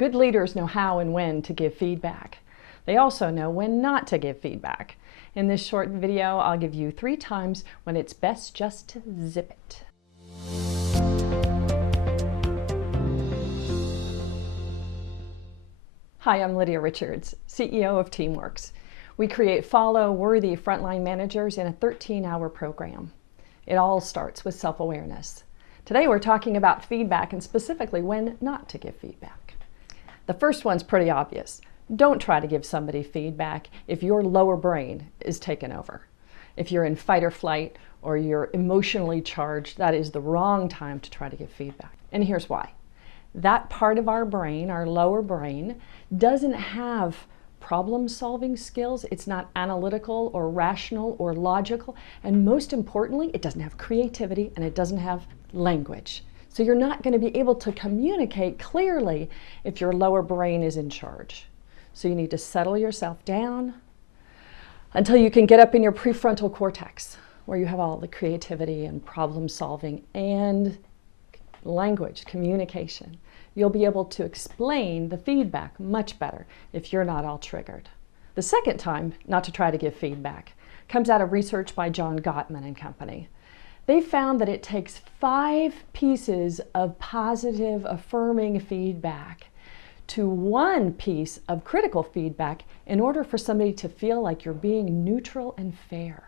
Good leaders know how and when to give feedback. They also know when not to give feedback. In this short video, I'll give you 3 times when it's best just to zip it. Hi, I'm Lydia Richards, CEO of Teamworks. We create follow-worthy frontline managers in a 13-hour program. It all starts with self-awareness. Today we're talking about feedback and specifically when not to give feedback. The first one's pretty obvious. Don't try to give somebody feedback if your lower brain is taken over. If you're in fight or flight or you're emotionally charged, that is the wrong time to try to give feedback. And here's why. That part of our brain, our lower brain, doesn't have problem-solving skills. It's not analytical or rational or logical. And most importantly, it doesn't have creativity and it doesn't have language. So you're not going to be able to communicate clearly if your lower brain is in charge. So you need to settle yourself down until you can get up in your prefrontal cortex, where you have all the creativity and problem-solving and language, communication. You'll be able to explain the feedback much better if you're not all triggered. The second time not to try to give feedback comes out of research by John Gottman and company. They found that it takes 5 pieces of positive, affirming feedback to 1 piece of critical feedback in order for somebody to feel like you're being neutral and fair.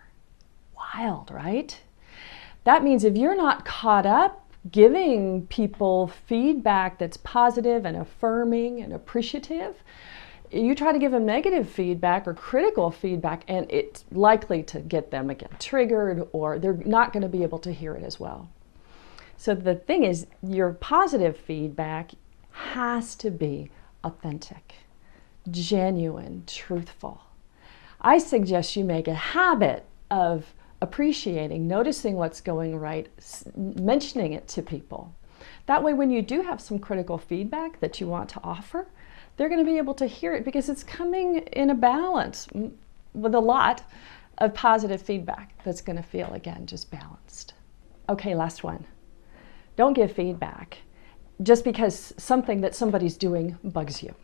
Wild, right? That means if you're not caught up giving people feedback that's positive and affirming and appreciative, you try to give them negative feedback or critical feedback and it's likely to get them again triggered, or they're not going to be able to hear it as well. So the thing is, your positive feedback has to be authentic, genuine, truthful. I suggest you make a habit of appreciating, noticing what's going right, mentioning it to people. That way when you do have some critical feedback that you want to offer, they're going to be able to hear it because it's coming in a balance with a lot of positive feedback that's going to feel, again, just balanced. Okay, last one. Don't give feedback just because something that somebody's doing bugs you.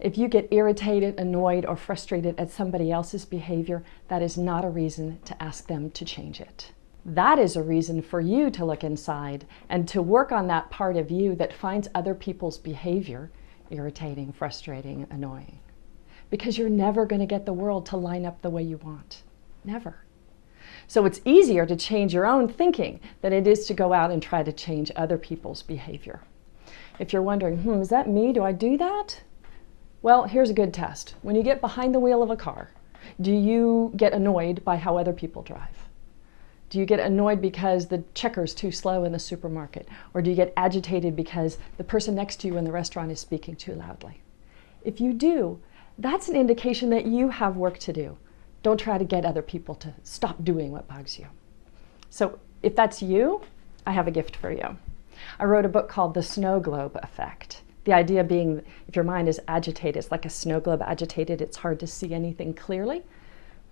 If you get irritated, annoyed, or frustrated at somebody else's behavior, that is not a reason to ask them to change it. That is a reason for you to look inside and to work on that part of you that finds other people's behavior irritating, frustrating, annoying. Because you're never going to get the world to line up the way you want. Never. So it's easier to change your own thinking than it is to go out and try to change other people's behavior. If you're wondering, is that me? Do I do that? Well, here's a good test. When you get behind the wheel of a car, do you get annoyed by how other people drive? Do you get annoyed because the checker's too slow in the supermarket? Or do you get agitated because the person next to you in the restaurant is speaking too loudly? If you do, that's an indication that you have work to do. Don't try to get other people to stop doing what bugs you. So if that's you, I have a gift for you. I wrote a book called The Snow Globe Effect. The idea being, if your mind is agitated, it's like a snow globe agitated, it's hard to see anything clearly.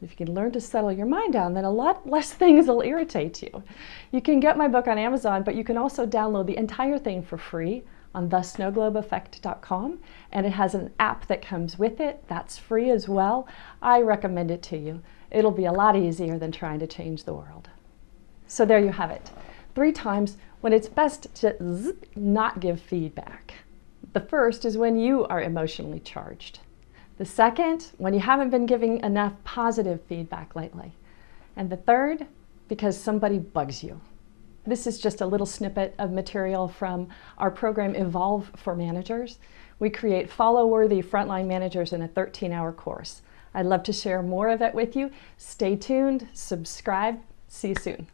If you can learn to settle your mind down, then a lot less things will irritate you. You can get my book on Amazon, but you can also download the entire thing for free on thesnowglobeeffect.com, and it has an app that comes with it that's free as well. I recommend it to you. It'll be a lot easier than trying to change the world. So there you have it. 3 times when it's best to not give feedback. The first is when you are emotionally charged. The second, when you haven't been giving enough positive feedback lately. And the third, because somebody bugs you. This is just a little snippet of material from our program Evolve for Managers. We create follow-worthy frontline managers in a 13-hour course. I'd love to share more of it with you. Stay tuned, subscribe, see you soon.